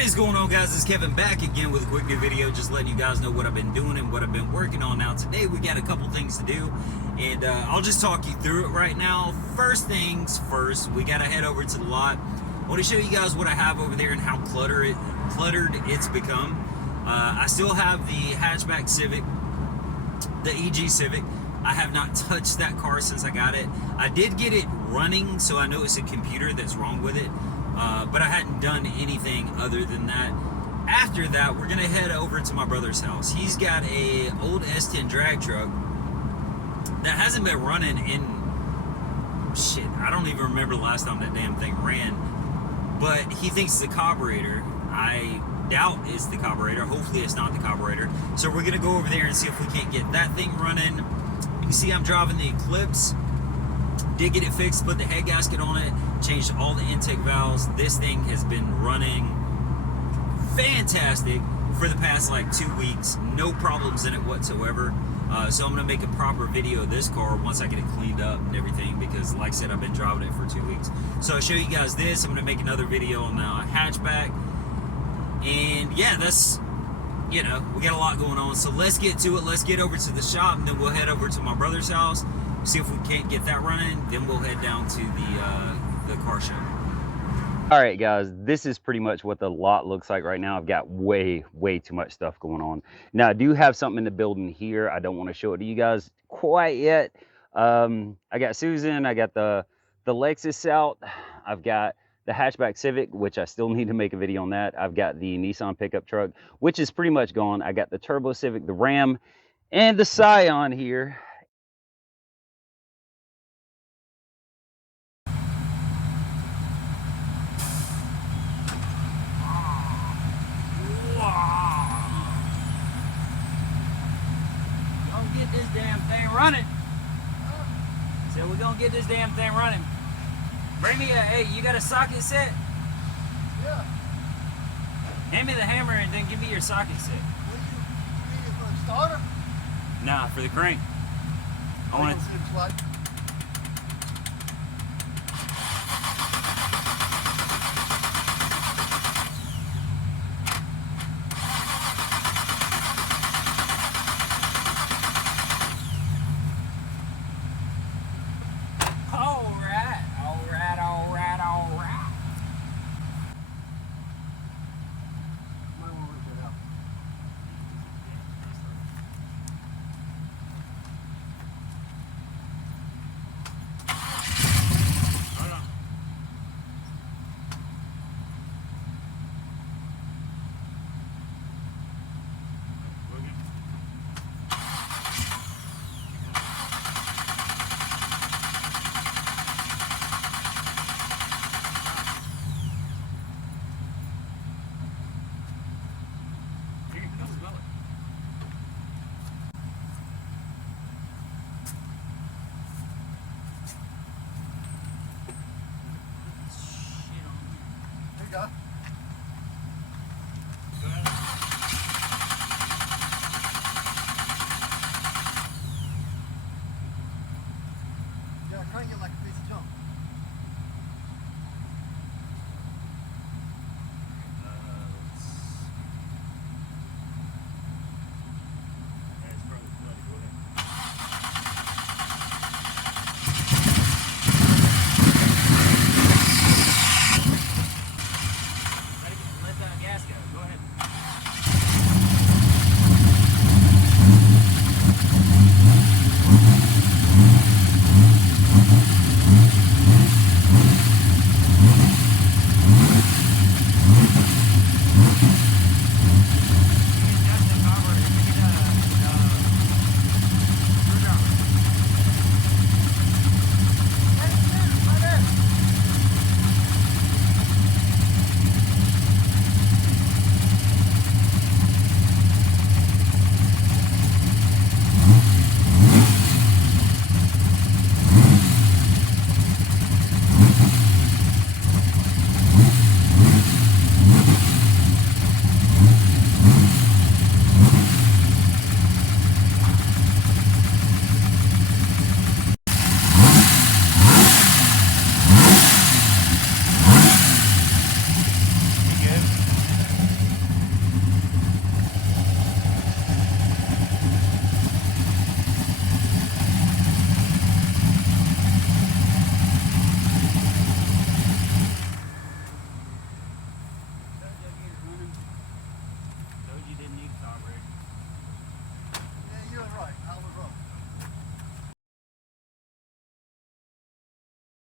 What is going on, guys? It's Kevin back again with a quick new video, just letting you guys know what I've been doing and what I've been working on. Now today we got a couple things to do, and I'll just talk you through it right now. First things first, we gotta head over to the lot. I want to show you guys what I have over there and how cluttered it's become. I still have the hatchback Civic, the EG Civic. I have not touched that car since I got it. I did get it running, so I know it's a computer that's wrong with it. But I hadn't done anything other than that. After that, we're gonna head over to my brother's house. He's got a old S10 drag truck that hasn't been running in, shit, I don't even remember the last time that damn thing ran. But he thinks it's the carburetor. I doubt it's the carburetor. Hopefully it's not the carburetor. So we're gonna go over there and see if we can't get that thing running. You can see I'm driving the Eclipse. Did get it fixed, put the head gasket on it, changed all the intake valves. This thing has been running fantastic for the past like 2 weeks. No problems in it whatsoever. So I'm gonna make a proper video of this car once I get it cleaned up and everything, because like I said, I've been driving it for 2 weeks. So I'll show you guys this. I'm gonna make another video on the hatchback. And yeah, that's, you know, we got a lot going on. So let's get to it. Let's get over to the shop, and then we'll head over to my brother's house. See if we can't get that running, then we'll head down to the car show. All right, guys, this is pretty much what the lot looks like right now. I've got way too much stuff going on. Now, I do have something in the building here. I don't want to show it to you guys quite yet. I got Susan, I got the Lexus out, I've got the hatchback Civic, which I still need to make a video on that. I've got the Nissan pickup truck, which is pretty much gone. I got the Turbo Civic, the Ram, and the Scion here. Get this damn thing running. So we're gonna get this damn thing running. Bring me a, hey, you got a socket set? Yeah. Hand me the hammer and then give me your socket set. What do you need it for a starter? Nah, for the crank. I want it.